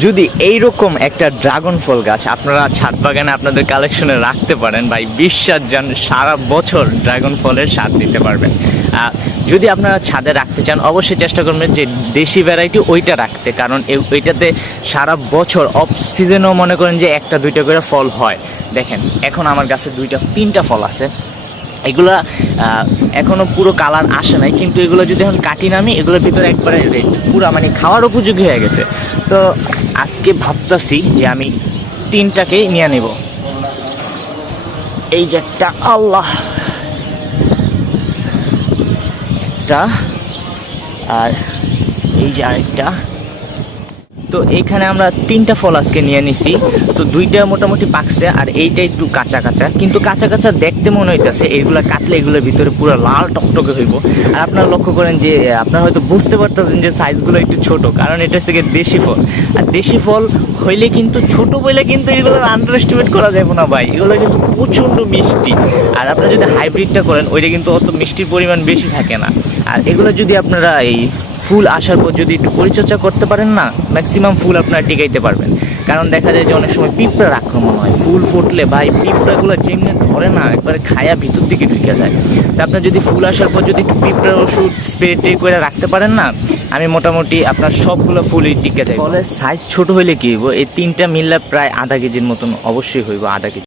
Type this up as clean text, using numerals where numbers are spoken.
যদি এইরকম একটা ড্রাগন ফল গাছ আপনারা ছাদ বাগানে আপনাদের কালেকশনে রাখতে পারেন ভাই, বিশ্বাস যান সারা বছর ড্রাগন ফলের স্বাদ দিতে পারবেন। যদি আপনারা ছাদে রাখতে চান অবশ্যই চেষ্টা করবেন যে দেশি ভ্যারাইটি ওইটা রাখতে, কারণ ওইটাতে সারা বছর অফ সিজনেও মনে করেন যে একটা দুইটা করে ফল হয়। দেখেন এখন আমার গাছে দুইটা তিনটা ফল আছে, এগুলা এখনও পুরো কালার আসে নাই, কিন্তু এগুলো যদি এখন কাটি নামি এগুলোর ভিতরে একবারে পুরো মানে খাওয়ার উপযোগী হয়ে গেছে। তো আজকে ভাবতেছি যে আমি তিনটাকেই নিয়ে নেব। এই যে একটা, আল্লাহ, একটা, আর এই যে আরেকটা। তো এইখানে আমরা তিনটা ফল আজকে নিয়ে নিছি। তো দুইটা মোটামুটি পাকছে আর এইটা একটু কাঁচা কাঁচা, কিন্তু কাঁচা কাঁচা দেখতে মনে হইতেছে এগুলো কাটলে এগুলোর ভিতরে পুরো লাল টকটকে হইব। আর আপনারা লক্ষ্য করেন যে আপনারা হয়তো বুঝতে পারতেছেন যে সাইজগুলো একটু ছোট, কারণ এটা হচ্ছে দেশি ফল। আর দেশি ফল হইলে কিন্তু ছোট বলে কিন্তু এগুলো আন্ডার এস্টিমেট করা যাবে না ভাই, এগুলো কিন্তু প্রচণ্ড মিষ্টি। আর আপনারা যদি হাইব্রিডটা করেন ওইটা কিন্তু অত মিষ্টির পরিমাণ বেশি থাকে না। আর এগুলো যদি আপনারা এই ফুল আসার পর যদি একটু পরিচর্যা করতে পারেন না, ম্যাক্সিমাম ফুল আপনারা টিকাইতে পারবেন। কারণ দেখা যায় যে অনেক সময় পিঁপড়ার আক্রমণ হয়, ফুল ফুটলে ভাই পিঁপড়াগুলো যেমনি ধরে না একবারে খায়া ভিতর দিকে ঢুকে যায়। তো আপনার যদি ফুল আসার পর যদি একটু পিঁপড়ার ওষুধ স্প্রে করে রাখতে পারেন না, আমি মোটামুটি আপনার সবগুলো ফুলই টিকে যায়। ফলের সাইজ ছোট হইলে কি হইব, এই তিনটা মিললে প্রায় আধা কেজির মতন অবশ্যই হইব, আধা কেজি।